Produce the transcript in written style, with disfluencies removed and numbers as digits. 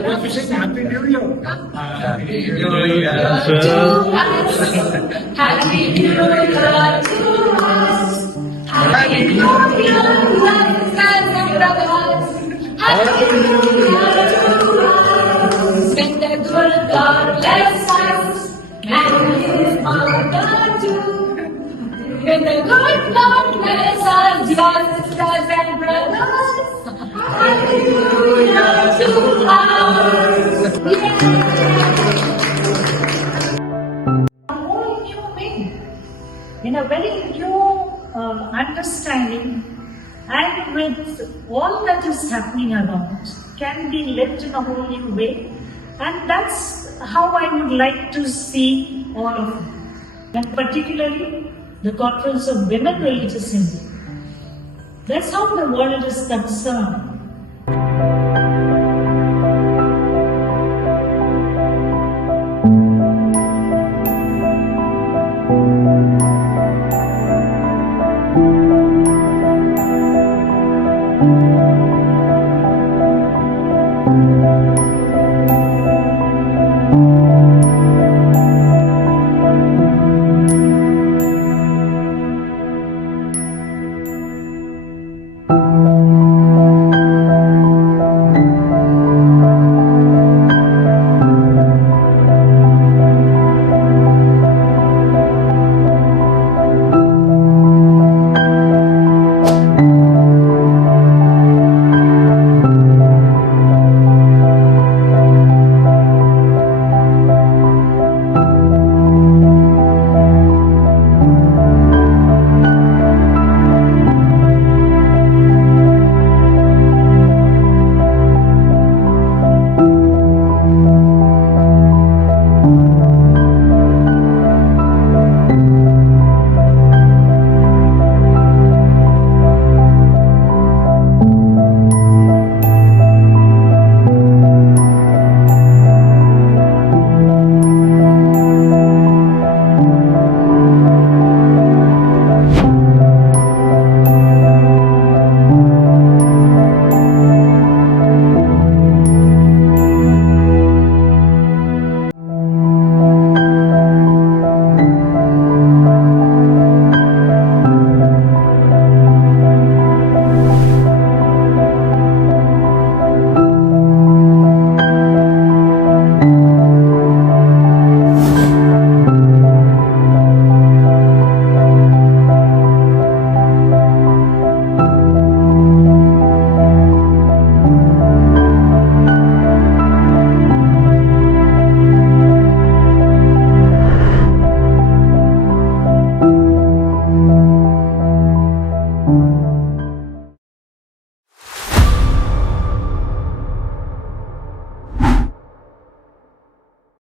want to sing Happy New Year. Happy New Year to us. Happy New Year to us. Happy New Year, brothers and brothers. Happy New Year to us. May the good God bless us and His mother too. May the good God bless us, dear sisters and brothers. Happy New Year to us. A whole new way, in a very new understanding, and with all that is happening around, can be lived in a whole new way. And that's how I would like to see all of you, and particularly the Conference of Women Religious India. That's how the world is concerned.